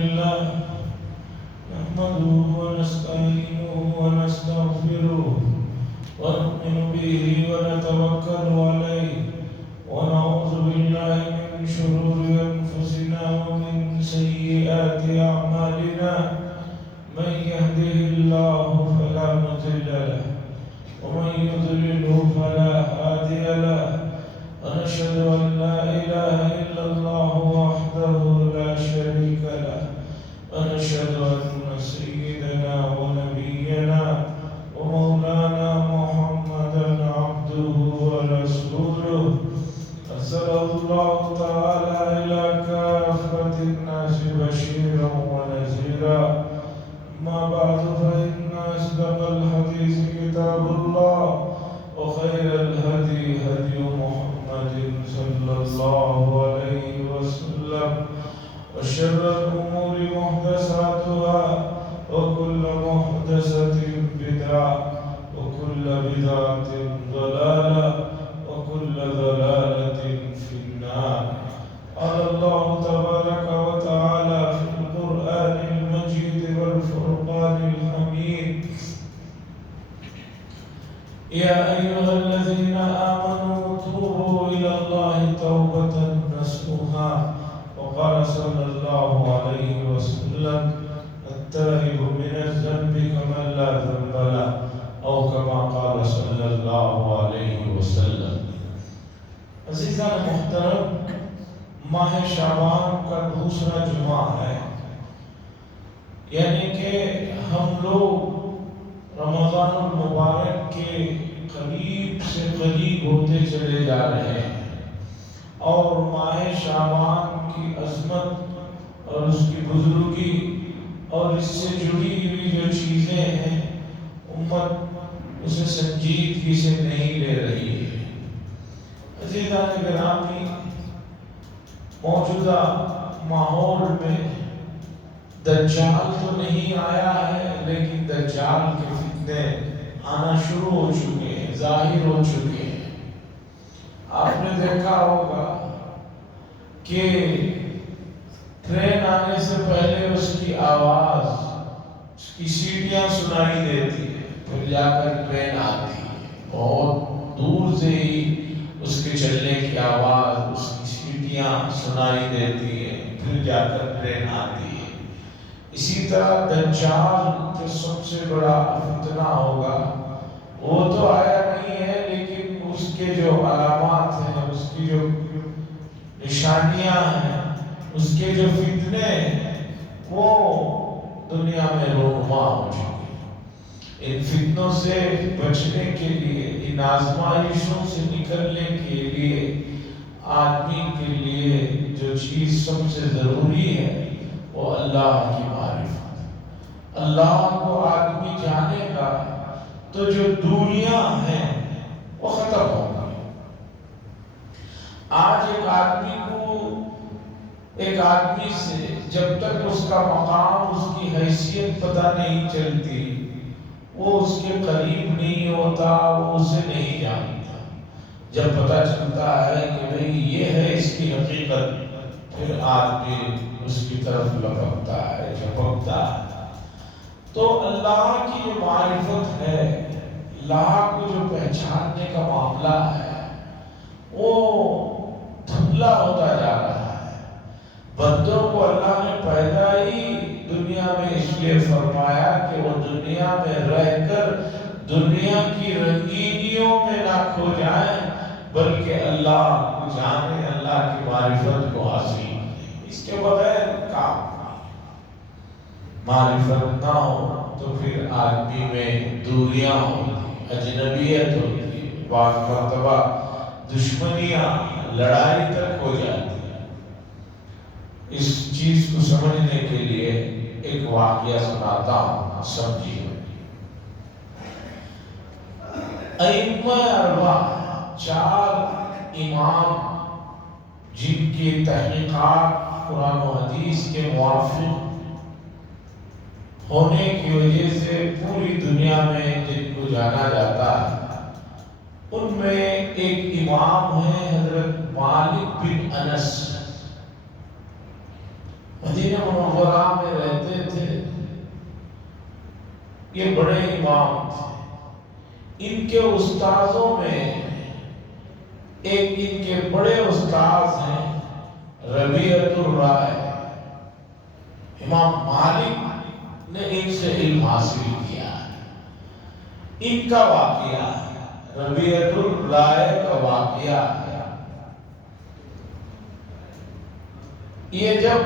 لله نحمده ونستعينه ونستغفره ونؤمن به ونتوكل عليه ونعوذ بالله من شرور أنفسنا ومن سيئات أعمالنا من يهده الله فلا مضل له ومن يضلله فلا هادي له ونشهد أن لا إله إلا الله وحده لا شريك له ونشهد أن سيدنا ونبينا ومولانا محمدا عبده ورسوله أرسله الله تعالى إلى كافة الناس بشيرا ونذيرا أما بعد فإن أصدق الحديث كتاب الله وخير الهدي هدي محمد صلى الله عليه وسلم وشر الأمور محدثاتها وكل محدثة بدعة وكل بدعة ضلالة وكل ضلالة في النار. قال الله تبارك وتعالى في القرآن المجيد والفرقان الحميد: يا أيها الذين آمنوا توبوا إلى الله توبة نصوحا. وقال صلى الله عليه وسلم: التائب من الذنب كمن لا ذنب له، أو كما قال صلى الله عليه وسلم. عزیزان محترم، ماہ شعبان کا دوسرا جمعہ ہے، یعنی کہ ہم لوگ رمضان المبارک کے قریب سے قریب ہوتے چلے جا رہے ہیں، اور ماہ شعبان کی عظمت اور اس کی بزرگی اور اس سے جڑی ہوئی جو چیزیں ہیں امت اسے سنجیدگی سے نہیں لے رہی ہے۔ عزیزان گرامی، موجودہ ماحول میں دجال تو نہیں آیا ہے، لیکن دجال کے فتنے آنا شروع ہو چکے ہیں، ظاہر ہو چکے ہیں۔ آپ نے دیکھا ہوگا کہ ٹرین آنے سے پہلے اس کی آواز، اس کی سیٹیاں سنائی دیتی ہے، پھر جا کر ٹرین آتی ہے، بہت دور سے ہی اس کے چلنے کی آواز، اس کی سیٹیاں سنائی دیتی ہے، پھر جا کر ٹرین آتی ہے۔ اسی طرح دجال جو سب سے بڑا فتنہ ہوگا، وہ تو آیا نہیں ہے، لیکن اس کے جو علامات ہیں، اس کی جو نشانیاں ہیں، اس کے جو فتنے ہیں، وہ دنیا میں رونما ہو چکے ہیں۔ ان فتنوں سے بچنے کے لیے، ان آزمائشوں سے نکلنے کے لیے آدمی کے لیے جو چیز سب سے ضروری ہے وہ اللہ کی معرفت۔ اللہ کو آدمی جانے گا تو جو دوریاں ہیں وہ ختم ہوں گی۔ آج ایک آدمی سے جب تک اس کا مقام، اس کی حیثیت پتہ نہیں چلتی، وہ اس کے قریب نہیں ہوتا، وہ اسے نہیں جانتا۔ جب پتہ چلتا ہے کہ بھئی یہ ہے اس کی حقیقت، پھر آدمی اس کی طرف لپکتا ہے، جھپکتا ہے۔ تو اللہ کی جو معرفت ہے، اللہ کو جو پہچاننے کا معاملہ ہے، وہ دھندلا ہوتا جا رہا ہے۔ بندوں کو اللہ نے پیدا ہی دنیا میں اس لیے فرمایا کہ وہ دنیا میں رہ کر دنیا کی رنگینیوں میں نہ کھو جائیں، بلکہ اللہ کو جانے، اللہ کی معرفت کو حاصل کریں۔ اس کے بغیر کام نہیں۔ معرفت نہ ہو تو پھر آدمی میں دوریاں ہوتی، اجنبیت ہوتی، بعض مرتبہ دشمنیاں، لڑائی تک ہو جاتی ہے۔ اس چیز کو سمجھنے کے لیے ایک واقعہ سناتا ہوں، سمجھیے۔ ائمہ اربعہ، 4 امام جن کی تحقیقات قرآن و حدیث کے موافق ہونے کی وجہ سے پوری دنیا میں جن کو جانا جاتا ہے، ان میں ایک امام ہے حضرت مالک بن انس، مدینہ منورہ یہ بڑے امام تھے. ان کے استاذوں میں ایک ان کے بڑے استاذ ہیں ربیعۃ الرائے. امام مالک نے ان سے علم حاصل کیا ہے. ان کا واقعہ ہے، ربیعۃ الرائے کا واقعہ ہے. یہ جب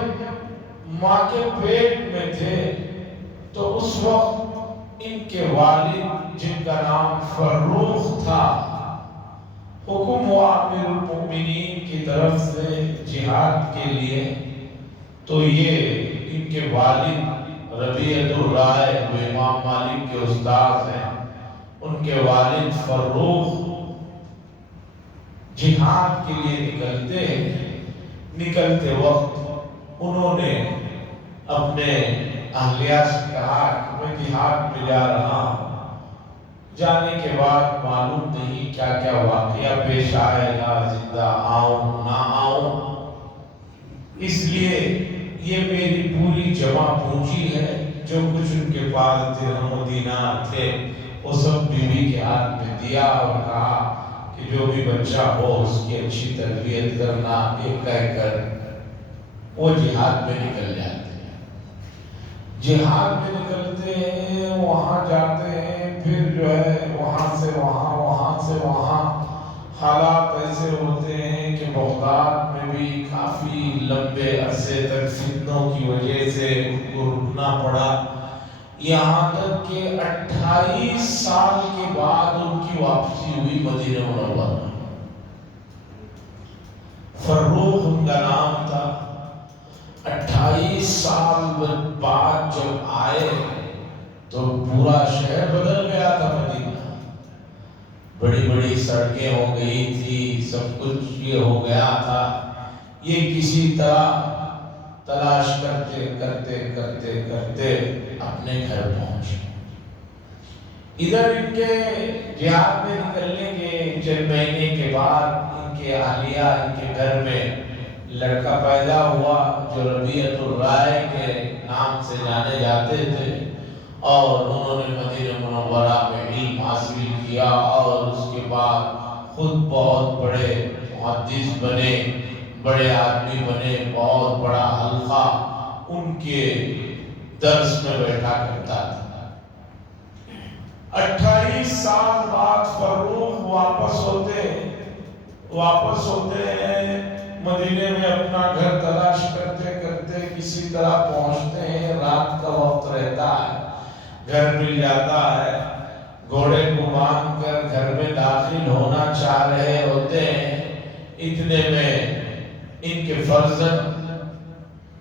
ماں کے پیٹ میں تھے تو اس وقت ان کے والد جن کا نام فروخ تھا، حکم ہوا امیر المؤمنین کی طرف سے جہاد کے لیے. تو یہ ان کے والد ربیعۃ الرائے جو امام مالک کے استاذ ہیں، ان کے والد فروخ جہاد کے لیے نکلتے وقت انہوں نے اپنے اہلیہ سے کہا کہ میں جہاد میں جا رہا ہوں. جانے کے بعد معلوم نہیں کیا کیا واقعہ پیش آئے گا، زندہ آؤں نہ آؤں، اس لیے یہ میری پوری جمع پونجی ہے، جو کچھ ان کے پاس درہم و دینار تھے وہ سب بیوی کے ہاتھ میں دیا اور کہا کہ جو بھی بچہ ہو اس کی اچھی تربیت کرنا. یہ کہہ کر وہ جہاد میں نکل جاتے ہیں. جہاد میں نکلتے ہیں، وہاں جاتے ہیں، پھر جو ہے وہاں سے وہاں، وہاں سے وہاں. حالات ایسے ہوتے ہیں کہ بغداد میں بھی کافی لمبے عرصے تک فتنوں کی وجہ سے ان کو رکنا پڑا، یہاں تک کہ 28 سال کے بعد ان کی واپسی ہوئی مدینہ منورہ. فروخ ان کا نام تھا. 28 سال بعد جب آئے تو پورا شہر بدل گیا تھا. مدینہ بڑی بڑی سڑکیں ہو گئی تھی، سب کچھ یہ ہو گیا تھا. یہ کسی طرح تلاش کرتے کرتے کرتے کرتے اپنے گھر پہنچے. ادھر ان کے جہاد میں نکلنے کے چند مہینے کے بعد ان کے اہلیہ ان کے گھر میں لڑکا پیدا ہوا جو ربیعۃ الرائے کے نام سے جانے جاتے تھے، اور انہوں نے مدینہ منورہ میں علم حاصل کیا اور اس کے بعد خود بہت بڑے محدث بنے، بڑے آدمی بنے. بہت بڑا حلقہ ان کے درس میں بیٹھا کرتا تھا. 28 سال بعد فروخ واپس ہوتے ہیں مدینے میں. اپنا گھر تلاش کرتے کرتے کسی طرح پہنچتے ہیں. رات کا وقت رہتا ہے، گھر مل جاتا ہے. گھوڑے کو باندھ کر گھر میں داخل ہونا چاہ رہے ہوتے ہیں، اتنے میں ان کے فرزند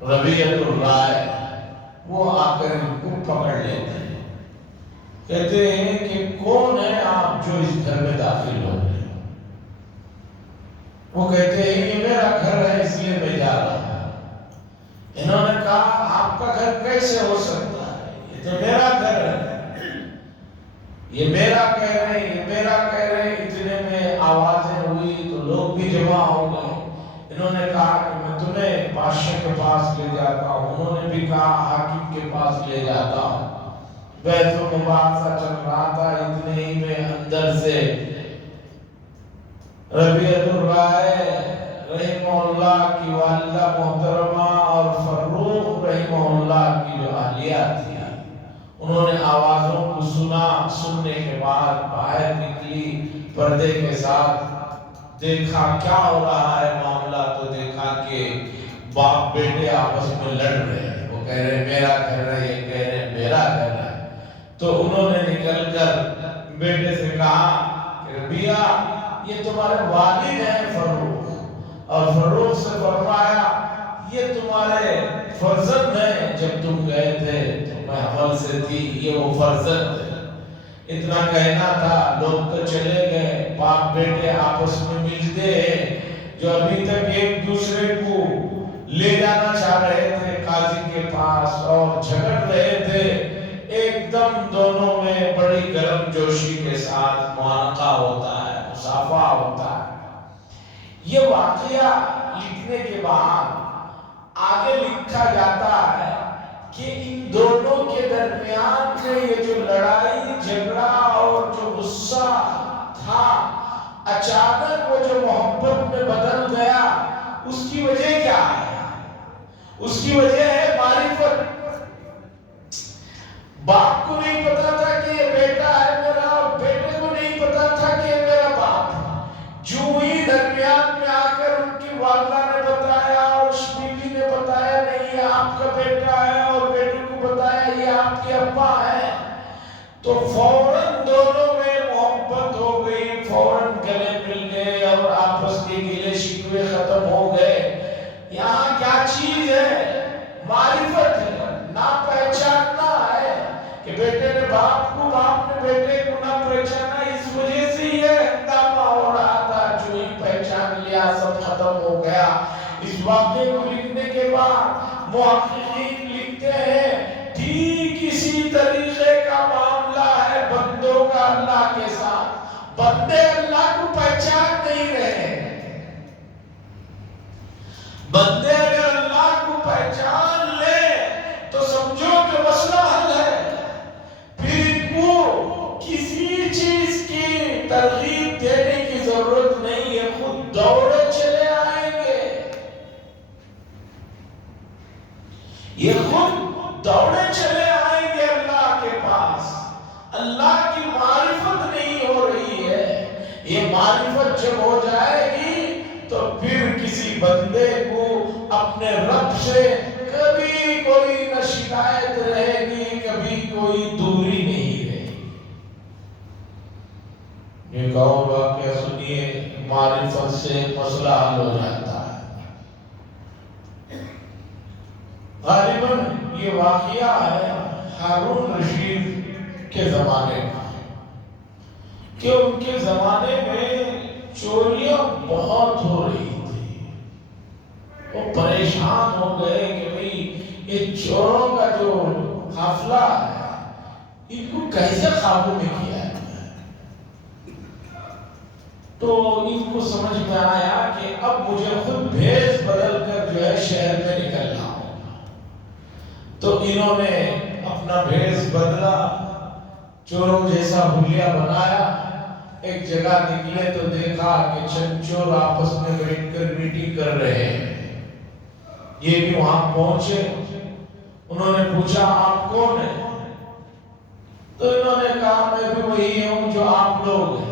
ربیعۃ الرائے وہ آ کر ان کو پکڑ لیتے ہیں. کہتے ہیں کہ کون ہے آپ جو اس گھر میں داخل ہو رہے ہیں؟ وہ کہتے ہیں کہ میرا گھر ہے اس لیے میں جا رہا ہوں. انہوں نے کہا آپ کا گھر کیسے ہو سکتا ہے؟ یہ تو میرا گھر ہے. یہ میرا کہہ رہے ہیں، یہ میرا کہہ رہے ہیں. اتنے میں آوازیں ہوئی تو لوگ بھی جمع ہو گئے. انہوں نے کہا کہ میں تمہیں بادشاہ کے پاس لے جاتا ہوں. انہوں نے بھی کہا حاکم کے پاس لے جاتا ہوں. بحث و مباحثہ چل رہا تھا. اتنے ہی میں اندر سے ربیعۃ الرائے رحمہ اللہ کی والدہ محترمہ اور فروخ رحمہ اللہ کی جو اہلیہ تھی، انہوں نے آوازوں کو سنا. سننے کے بعد باہر نکلی پردے کے ساتھ. دیکھا کیا ہو رہا ہے معاملہ، تو دیکھا کہ باپ بیٹے آپس میں لڑ رہے ہیں. وہ کہہ رہے میرا گھر ہے، یہ کہہ رہے میرا گھر ہے. تو انہوں نے نکل کر بیٹے سے کہا کہ ربیہ یہ تمہارے والد ہیں فروخ، اور فروخ سے فرمایا یہ تمہارے فرزند ہیں. جب تم گئے تھے تو میں حمل سے تھی، یہ وہ فرزند ہے. اتنا کہنا تھا. لوگ تو چلے گئے. باپ بیٹے آپس میں ملتے ہیں، جو ابھی تک ایک دوسرے کو لے جانا چاہ رہے تھے قاضی کے پاس اور جھگڑ رہے تھے، ایک دم دونوں میں بڑی گرم جوشی کے ساتھ معانقہ ہوتا ہے، مصافحہ ہوتا ہے. یہ واقعہ لکھنے کے بعد آگے لکھا جاتا ہے کہ ان دونوں کے درمیان میں یہ جو لڑائی جھگڑا اور جو غصہ تھا اچانک وہ جو محبت میں بدل گیا، اس کی وجہ کیا ہے؟ اس کی وجہ ہے معرفت۔ باپ کو نہیں پتا تھا کہ یہ بیٹا ہے میرا، بیٹے کو نہیں پتا تھا کہ یہ میرا باپ، جو ہی درمیان میں آ کر ان کی والدہ نے بتایا اور اس بیوی نے بتایا نہیں یہ آپ کا بیٹا ہے، اور بیٹے کو بتایا یہ آپ کے ابا ہے، تو فوراً دونوں میں محبت ہو گئی، فوراً گلے مل گئے اور آپس کے گلے شکوے ختم ہو گئے۔ یہاں کیا چیز ہے؟ معرفت ہے، نہ پہچاننا ہے کہ بیٹے نے باپ کو، باپ نے بیٹے کو نہ پہچانا، اس وجہ سے یہ ہنگامہ ہو رہا تھا۔ جو ہی پہچان لیا سب ختم ہو گیا۔ اس واقعے کو لکھنے کے بعد محققین لکھتے ہیں ٹھیک اسی طریقے کا معاملہ ہے بندوں کا اللہ کے ساتھ۔ بندے اللہ کو پہچان نہیں رہے، بندے اگر اللہ کو پہچان لے تو سمجھو کہ مسئلہ حل ہے، پھر ان کو کسی چیز کی ترغیب دینے کی ضرورت نہیں ہے، خود دوڑے چلے آئیں گے، یہ خود دوڑے چلے آئیں گے اللہ کے پاس۔ اللہ کی معرفت نہیں ہو رہی ہے، یہ معرفت جب ہو جائے گی تو پھر کسی بندے کو اپنے رب سے کبھی کوئی نہ شکایت رہے گی، کبھی کوئی دوری نہیں رہے گی۔ یہ کہو گا کہ سنیے معرفت سے مسئلہ حل ہو جاتا ہے۔ غالباً یہ واقعہ ہے ہارون رشید کے زمانے کا، کہ ان کے زمانے میں چوریاں بہت ہو رہی تھی، وہ پریشان ہو گئے کہ بھئی یہ چوروں کا جو قافلہ ہے ان کو کیسے قابو میں کیا ہے۔ تو ان کو سمجھ میں آیا کہ اب مجھے خود بھیس بدل کر جو ہے شہر میں نکلنا ہوگا۔ تو انہوں نے اپنا بھیس بدلا، چوروں جیسا حلیہ بنایا، ایک جگہ نکلے تو دیکھا کہ چند چور آپس میں بیٹھ کر میٹنگ کر رہے ہیں۔ یہ بھی وہاں پہنچے، انہوں نے پوچھا آپ کون ہیں؟ تو انہوں نے کہا میں بھی وہی ہوں جو آپ لوگ ہیں۔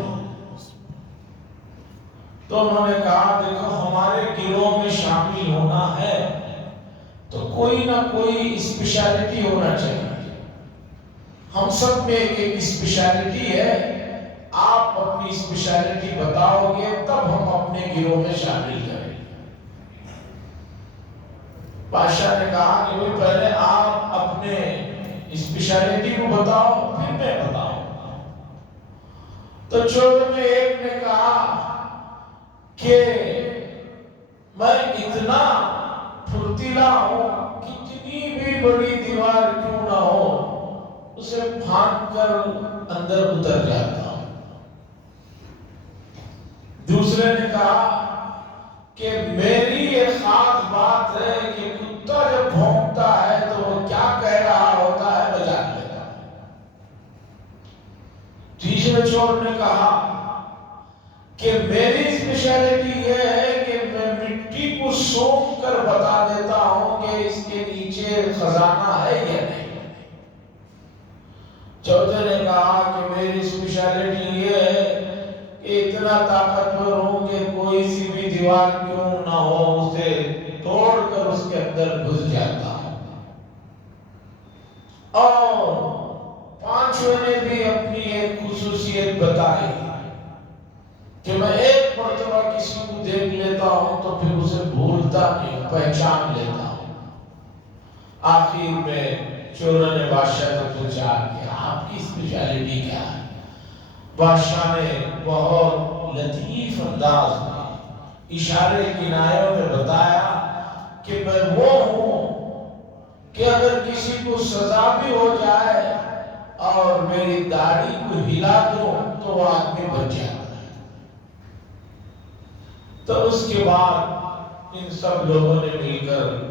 تو انہوں نے کہا دیکھو ہمارے گروہ میں شامل ہونا ہے تو کوئی نہ کوئی اسپیشلٹی ہونا چاہیے، ہم سب میں ایک اسپیشلٹی ہے، آپ اپنی اسپیشلٹی بتاؤ گے تب ہم اپنے گروہ میں شامل کریں گے۔ بادشاہ نے کہا کہ وہ پہلے آپ اپنے اسپیشلٹی کو بتاؤ پھر میں بتاؤں گا۔ تو چوروں میں ایک نے کہا کہ میں اتنا پھرتیلا ہوں کہ کتنی بھی بڑی دیوار کیوں نہ ہو اسے پھاند کر اندر اتر جاتا ہوں۔ دوسرے نے کہا کہ میری یہ خاص بات ہے کہ کتا جب بھونکتا ہے تو وہ کیا کہہ رہا ہوتا ہے میں جان لیتا ہوں۔ تیسرے چور نے کہا کہ میری اسپیشلٹی یہ ہے کہ میں مٹی کو سونپ کر بتا دیتا ہوں کہ اس کے نیچے خزانہ ہے یا نہیں۔ چوتھے نے کہا کہ میری اسپیشلٹی یہ ہے کہ اتنا طاقتور ہوں کہ کوئی سی بھی دیوار کیوں نہ ہو اسے توڑ کر اس کے اندر گھس جاتا ہوں۔ اور پانچویں نے بھی اپنی ایک خصوصیت بتائی کہ میں ایک مرتبہ کسی کو دیکھ لیتا ہوں تو پھر اسے بھولتا نہیں، پہچان لیتا ہوں۔ آخر میں چوروں نے بادشاہ سے پوچھا کہ آپ کی اسپیشلٹی کیا ہے؟ بادشاہ نے بہت لطیف انداز میں اشارے کنایوں میں بتایا کہ میں وہ ہوں کہ اگر کسی کو سزا بھی ہو جائے اور میری داڑھی کو ہلا دوں تو وہ آدمی بچ جاتا ہے۔ تو اس کے بعد ان سب لوگوں نے مل کر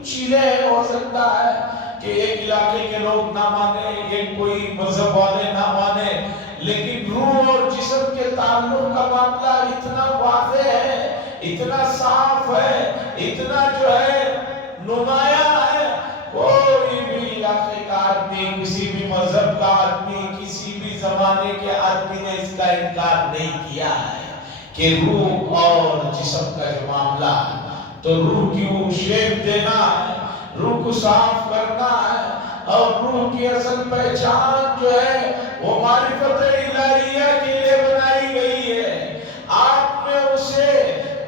کچھ چیزیں ہو سکتا ہے کہ ایک علاقے کے لوگ نہ مانے، ایک کوئی مذہب والے نہ مانے، لیکن روح اور جسم کے تعلق کا معاملہ اتنا واضح ہے، اتنا صاف ہے، اتنا جو ہے نمایاں ہے، کوئی بھی علاقے کا آدمی، کسی بھی مذہب کا آدمی، کسی بھی زمانے کے آدمی نے اس کا انکار نہیں کیا ہے کہ روح اور جسم کا جو معاملہ ہے تو روح کی وہ شیپ دینا ہے، روح کو صاف کرنا ہے، اور روح کی اصل پہچان جو ہے وہ معرفت الہیہ کے لیے بنائی گئی ہے۔ آپ نے اسے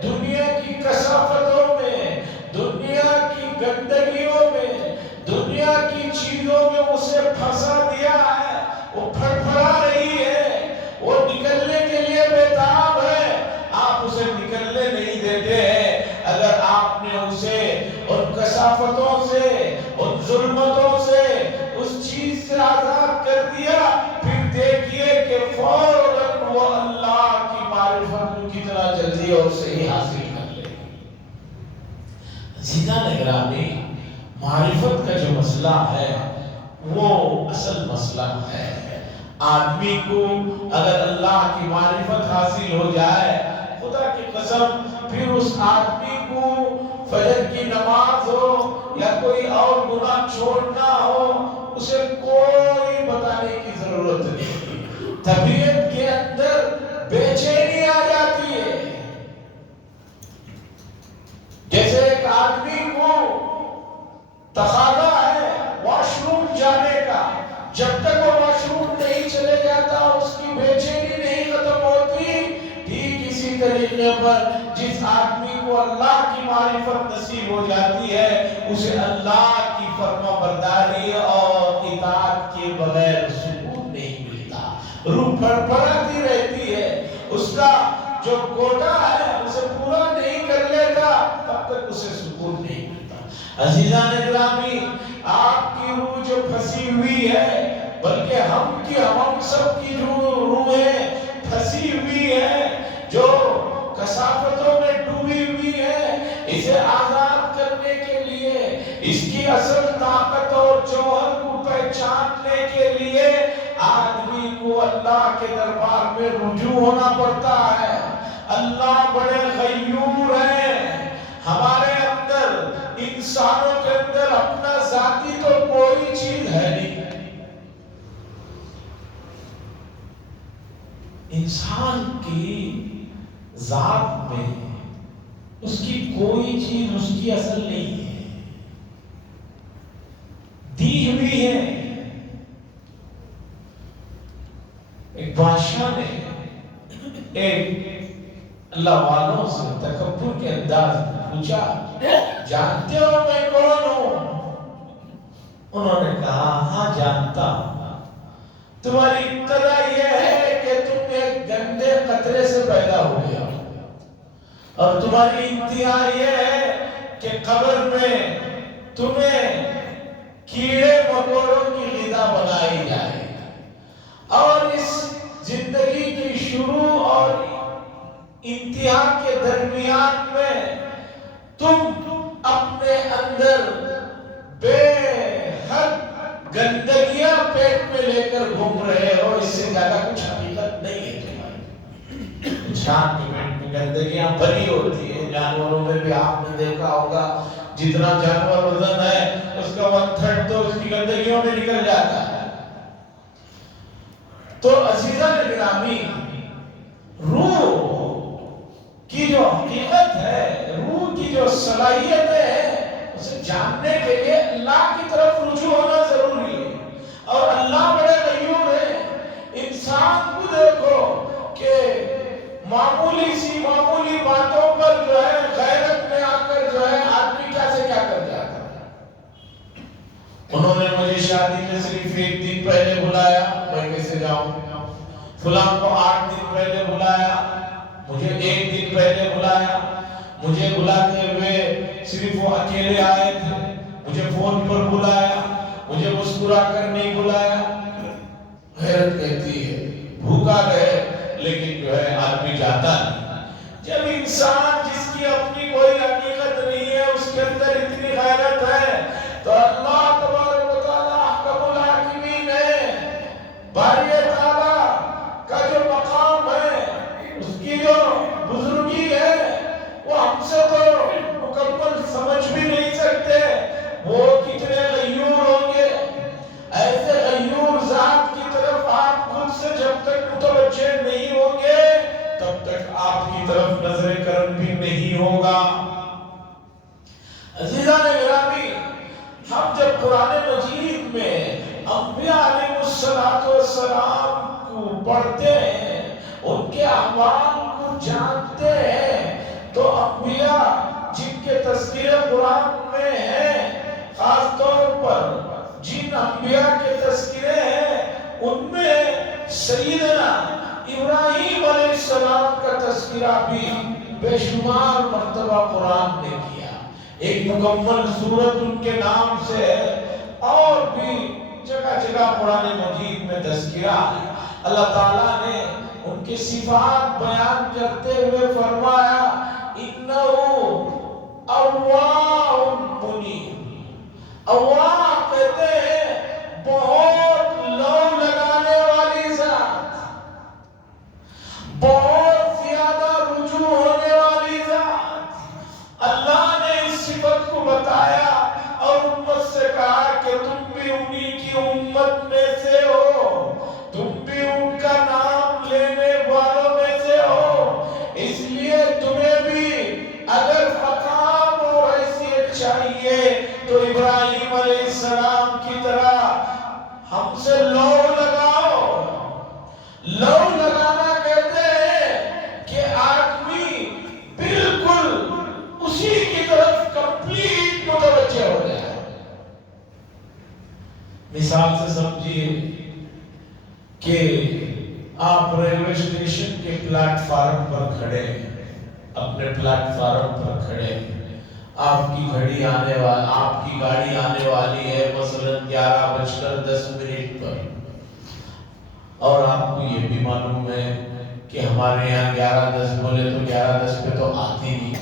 دنیا کی کثافتوں میں، دنیا کی گندگیوں میں، دنیا کی چیزوں میں اسے پھنسا دیا ہے، وہ پھڑپھڑا رہی ہے، وہ نکلنے کے لیے بےتاب ہے، آپ اسے نکلنے نہیں دیتے ہیں۔ اگر آپ نے اسے ان کثافتوں سے، ان ظلمتوں سے، اس چیز سے آزاد کر دیا، پھر دیکھیے کہ فوراً وہ اللہ کی معرفت کتنا جلدی اور صحیح حاصل کر لے گی۔ عزیزان گرامی، معرفت کا جو مسئلہ ہے وہ اصل مسئلہ ہے۔ آدمی کو اگر اللہ کی معرفت حاصل ہو جائے، خدا کی قسم، پھر اس آدمی کو فجر کی نماز ہو یا کوئی اور گناہ چھوڑنا ہو، اسے کوئی بتانے کی ضرورت نہیں۔ طبیعت کے اندر بے چینی آ جاتی ہے۔ جیسے ایک آدمی کو تقاضا ہے واش روم جانے کا، جب تک وہ واش روم نہیں چلے جاتا اس کی بے چینی نہیں ختم ہوتی۔ ٹھیک اسی طریقے پر جس آدمی کو اللہ کی معرفت نصیب ہو جاتی ہے، اسے اللہ کی فرما برداری اور اطاعت کے بغیر سکون نہیں ملتا، روح پھڑپڑاتی رہتی ہے، اس کا جو کوٹا ہے اسے پورا نہیں کر لیتا تب تک اسے سکون نہیں ملتا۔ عزیزان گرامی، آپ کی روح جو پھنسی ہوئی ہے، بلکہ ہم سب کی جو روحیں پھنسی ہوئی ہے، جو کثافتوں میں ڈوبی ہوئی ہے، اسے آزاد کرنے کے لیے، اس کی اصل طاقت اور جوہر کو پہچاننے کے لیے آدمی کو اللہ کے دربار میں رجوع ہونا پڑتا ہے۔ اللہ بڑے غیور ہیں، ہمارے اندر، انسانوں کے اندر اپنا ذاتی تو کوئی چیز ہے نہیں۔ انسان کی ذات میں اس کی کوئی چیز اس کی اصل نہیں ہے، دی ہوئی ہے۔ ایک بادشاہ نے ایک اللہ والوں سے تکبر کے انداز میں پوچھا، جانتے ہو میں کون ہوں؟ انہوں نے کہا، ہاں جانتا ہوں۔ تمہاری ابتدا یہ ہے کہ تم ایک گندے قطرے سے پیدا ہو گیا، اور تمہاری انتہا یہ ہے کہ قبر میں تمہیں کیڑے مکوڑوں کی غذا بنائی جائے، اور اس زندگی کی شروع اور انتہا کے درمیان میں تم اپنے اندر بے حد گندگیاں پیٹ میں لے کر گھوم رہے ہو، اس سے زیادہ کچھ حقیقت نہیں ہے تمہاری۔ انسان کے پیٹ میں گندگیاں بھری ہوتی ہیں، جانوروں میں بھی آپ نے دیکھا ہوگا، جتنا جانور وزن ہے اس کا 1/3 تو اس کی گندگیوں میں نکل جاتا ہے۔ تو عزیزان گرامی، روح کی جو حقیقت ہے، روح کی جو صلاحیتیں ہیں، اسے جاننے کے لیے اللہ کی طرف رجوع ہونا ضروری ہے، اور اللہ بڑے غیور ہیں۔ انسان کو دیکھو کہ معمولی باتوں پر جو ہے غیرت میں آ کر جو ہے آدمی کیا سے کیا کر جاتا ہے۔ انہوں نے مجھے شادی میں صرف 1 دن پہلے بلایا، میں کیسے جاؤں؟ فلاں کو 8 دن پہلے بلایا، مجھے 1 دن پہلے بلایا، مجھے بلاتے ہوئے صرف وہ اکیلے آئے تھے، مجھے فون پر بلایا، مجھے مسکرا کر نہیں بلایا۔ غیرت کہتی ہے بھوکا رہے لیکن جو ہے آدمی جاتا نہیں۔ جب انسان جس کی اپنی کوئی حقیقت نہیں ہے، اس کے اندر اتنی غیرت قرآن مجید میں انبیاء علیہ السلام کو پڑھتے ہیں، ان کے احوال کو جانتے ہیں، تو انبیاء جن کے تذکرے قرآن میں ہیں، خاص طور پر جن انبیاء کے تذکرے ہیں ان میں سیدنا ابراہیم علیہ السلام کا تذکرہ بھی بے شمار مرتبہ قرآن نے کیا، ایک مکمل سورت ان کے نام سے ہے، اور بھی جگہ جگہ قرآن مجید میں تذکرہ ہے۔ اللہ تعالیٰ نے ان کی صفات بیان کرتے ہوئے فرمایا اِنَّهُ أَوَّاهٌ مُنِيبٌ۔ اللہ کہتے ہیں بہت لو لگانے والی ذات، بہت زیادہ رجوع ہونے والی ذات۔ اللہ نے اس صفت کو بتایا اور امت سے کہا کہ تم بھی انہی کی امت میں سے ہو، تم بھی ان کا نام لینے والوں میں سے ہو، اس لیے تمہیں بھی اگر مقام اور حیثیت چاہیے تو ابراہیم علیہ السلام کی طرح ہم سے لو لگاؤ۔ لو لگانا کہتے ہیں کہ آدمی بالکل اسی کی طرف کمپلیٹ متوجہ ہو جائے۔ مثال سے سمجھیے کہ آپ ریلوے اسٹیشن کے پلیٹ فارم پر کھڑے ہیں، اپنے پلیٹ فارم پر کھڑے ہیں، آپ کی گاڑی آنے والی ہے مثلا 11:10 پر، اور آپ کو یہ بھی معلوم ہے کہ ہمارے یہاں 11:10 بولے تو 11:10 پہ تو آتی نہیں،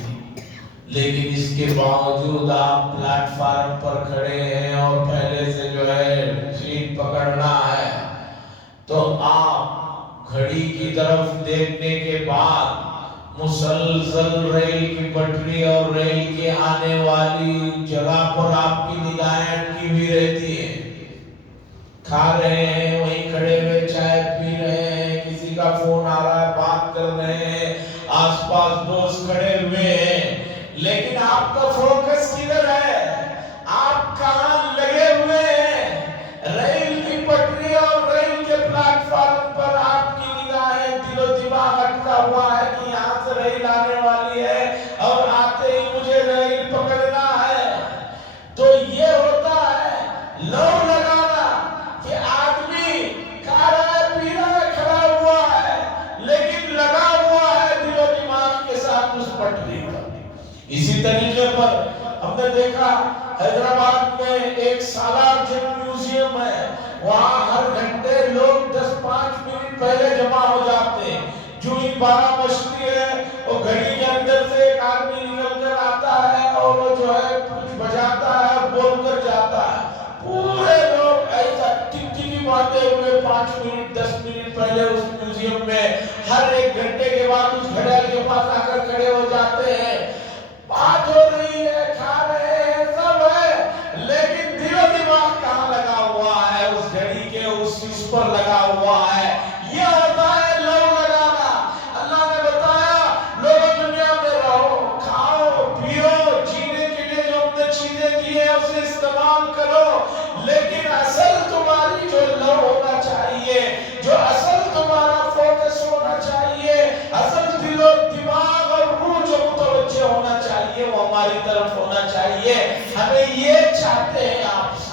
لیکن اس کے باوجود آپ پلیٹ فارم پر کھڑے ہیں اور پہلے سے جو ہے سیٹ پکڑنا ہے، تو آپ گھڑی کی طرف دیکھنے کے بعد مسلسل ریل کی پٹری اور ریل کے آنے والی جگہ پر آپ کی نگاہیں اٹکی ہوئی رہتی ہیں، کھا رہے ہیں، وہیں کھڑے ہوئے چائے پی رہے ہیں، کسی کا فون آ رہا ہے بات کر رہے ہیں، آس پاس دوست کھڑے ہوئے ہیں، لیکن آپ کا فوکس کدھر ہے؟ آپ کہاں لگے ہوئے ہیں؟ ریل کی پٹری اور ریل کے پلیٹ فارم پر آپ کی نگاہیں، دل و دماغ اٹکا ہوا ہے کہ یہاں سے ریل آنے والی ہے اور آتے ہی مجھے ریل پکڑنا ہے۔ تو یہ ہوتا ہے لو لگانا، کہ آدمی کھا رہا ہے، پی رہا ہے، کھڑا ہوا ہے، لیکن لگا ہوا ہے دل و دماغ کے ساتھ اس پٹری پر۔ اسی طریقے پر ہم نے دیکھا حیدرآباد میں ایک سالار جنگ میوزیم ہے، وہاں ہر گھنٹے لوگ 10-5 منٹ پہلے جمع ہو جاتے ہیں، جو ہی 12 بجتی ہے وہ گھڑی کے اندر سے ایک آدمی نکل کر آتا ہے اور وہ جو ہے کچھ بجاتا ہے اور بول کر جاتا ہے، پورے لوگ ایسا ٹک ٹکی مارتے ہوئے 5 منٹ 10 منٹ پہلے اس میوزیم میں ہر ایک گھنٹے کے بعد اس گھڑیال کے پاس آ کر کھڑے ہو جاتے ہیں، بات ہو رہی ہے، کھا رہے ہیں، سب ہے، لیکن دل و دماغ کہاں لگا ہوا ہے؟ اس گھڑی کے اس چیز پر لگا ہوا ہے۔ یہ ہوتا ہے لو لگانا۔ اللہ نے بتایا لوگوں دنیا میں رہو، کھاؤ، پیو، جینے کے لیے جو ہم نے چیزیں دی ہیں اسے استعمال کرو، لیکن اصل تمہاری جو لو ہونا چاہیے، جو اصل تمہارا فوکس ہونا چاہیے، اصل دل و دماغ اور روح جو متوجہ ہونا چاہیے وہ ہماری طرف ہونا چاہیے۔ ہمیں یہ چاہتے ہیں آپ سے،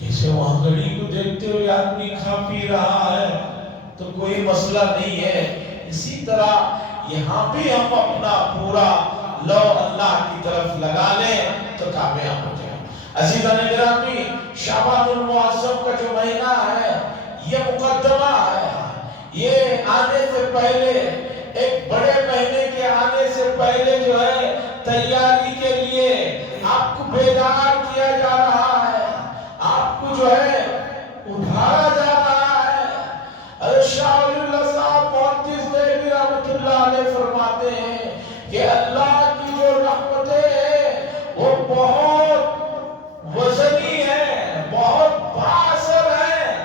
جیسے وہاں گھڑی کو دیکھتے ہوئے آدمی کھا پی رہا ہے تو کوئی مسئلہ نہیں ہے، اسی طرح یہاں بھی ہم اپنا پورا لو اللہ کی طرف لگا لیں تو کامیاب ہو جائیں۔ عزیزان گرامی، شعبان المعظم کا جو مہینہ ہے یہ مقدمہ ہے، یہ آنے سے پہلے، ایک بڑے مہینے کے آنے سے پہلے جو ہے تیاری کے لیے آپ کو بیدار کیا جا رہا ہے، آپ کو جو ہے اٹھایا جا رہا ہے۔ حضرت شاہ ولی اللہ صاحب محدث دہلوی رحمۃ اللہ علیہ فرماتے ہیں کہ اللہ کی جو رحمتیں ہیں وہ بہت وزنی ہیں، بہت باثر ہیں،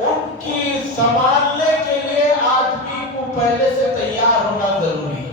ان کی سنبھالنے کے لیے آدمی کو پہلے سے تیار ہونا ضروری ہے۔